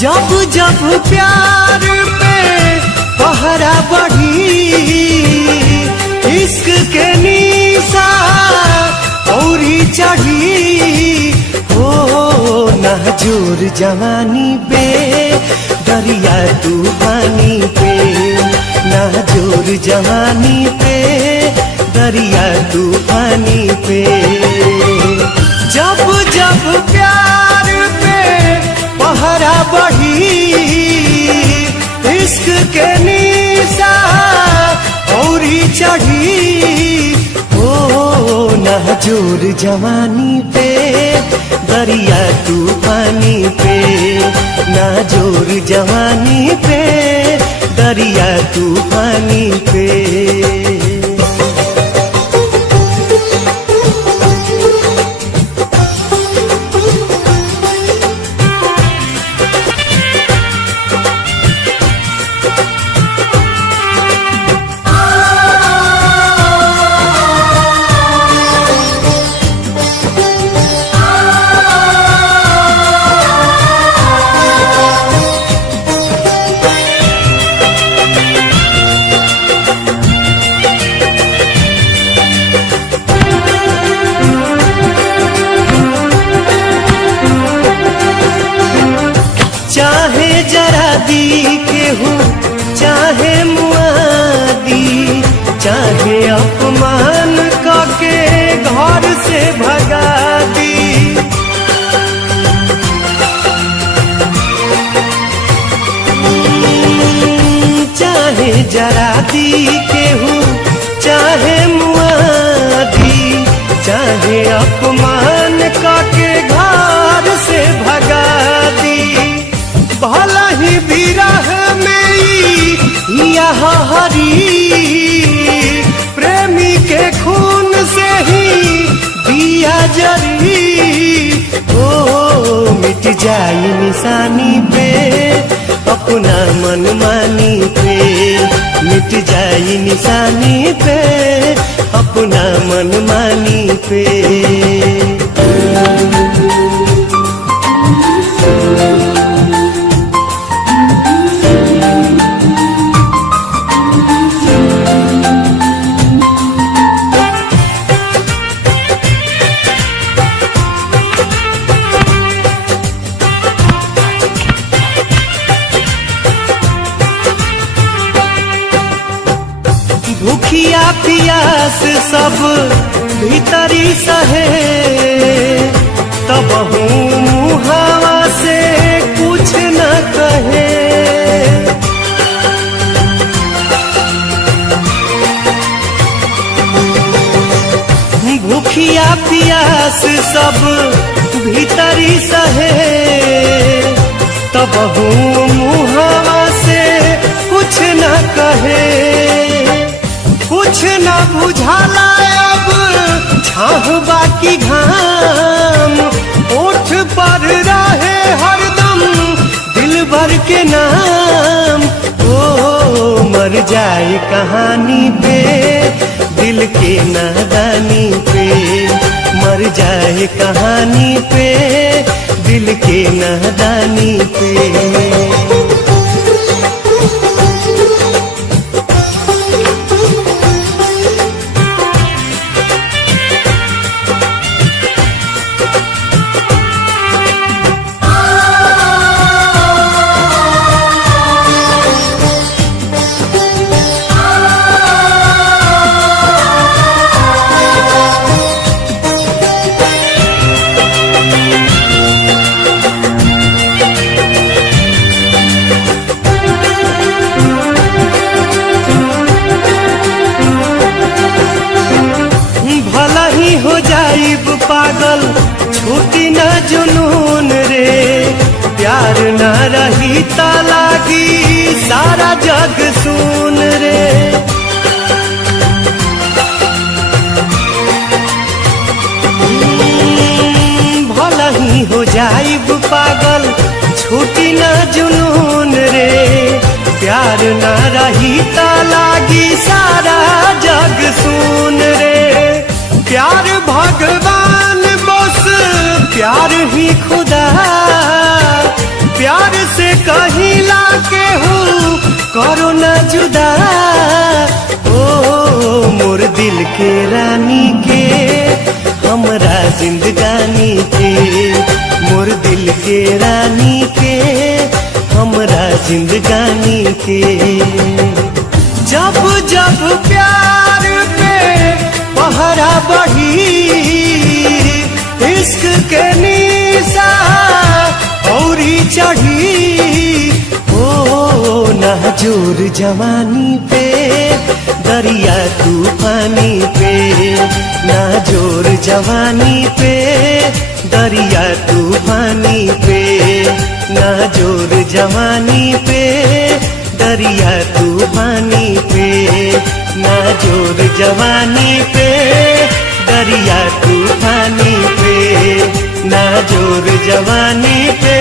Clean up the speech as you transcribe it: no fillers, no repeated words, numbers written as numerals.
जब जब प्यार पे पहरा बढ़ी, इश्क के निशा औरी चढ़ी, हो नाजुर जवानी पे दरिया तूफानी पे, नाजुर जवानी पे दरिया तूफानी पे। जब जब प्यार पे पहरा बढ़ी, इश्क के निशा औरी चढ़ी, ओ नाजुर जवानी पे दरिया तूफानी पे, नाजुर जवानी पे दरिया तूफानी पे। चाहे जरा दी केहू चाहे मुआदी, चाहे अपमान करके घर से भगा दी, चाहे जरा दी केहू चाहे मुआदी, चाहे अपमान करके घर से भगा दी। भला ही विरह में यह हरी, प्रेमी के खून से ही दिया जरी, ओ मिट जाई निशानी पे अपना मनमानी पे, मिट जाई निशानी पे अपना मनमानी पे। भूखिया पियास सब भीतरी सहे, तब मुहावा से कुछ न कहे। भूखिया पियास सब भीतरी सहे, तब मुहावा से कुछ न कहे। कुछ न बुझाला अब छाह बाकी घाम, ओठ पर रहे हरदम दिल भर के नाम, ओ मर जाए कहानी पे दिल के नादानी पे, मर जाए कहानी पे दिल के नादानी पे। हो जाइब पागल छूटी न जुनून रे, प्यार न रही ता लागी सारा जग सुन रे। भला ही हो जाइब पागल छूटी न जुनून रे, प्यार न रही ता लागी सारा जग सुन रे। प्यार भगवान बस प्यार ही खुदा, प्यार प्यार से कहिला के हूँ करो न जुदा। ओ मोर दिल के रानी के हमरा जिंदगानी के, मोर दिल के रानी के हमरा जिंदगानी के। जब जब प्यार पे पहरा बढ़ी इश्क के निशा औरी चढ़ी। ओ नाजुर जवानी पे दरिया तूफानी पे, नाजुर जवानी पे दरिया तूफानी पे, नाजुर जवानी पे दरिया तूफानी पे, नाजुर जवानी पे दरिया तूफानी पे, नाजुर जवानी पे।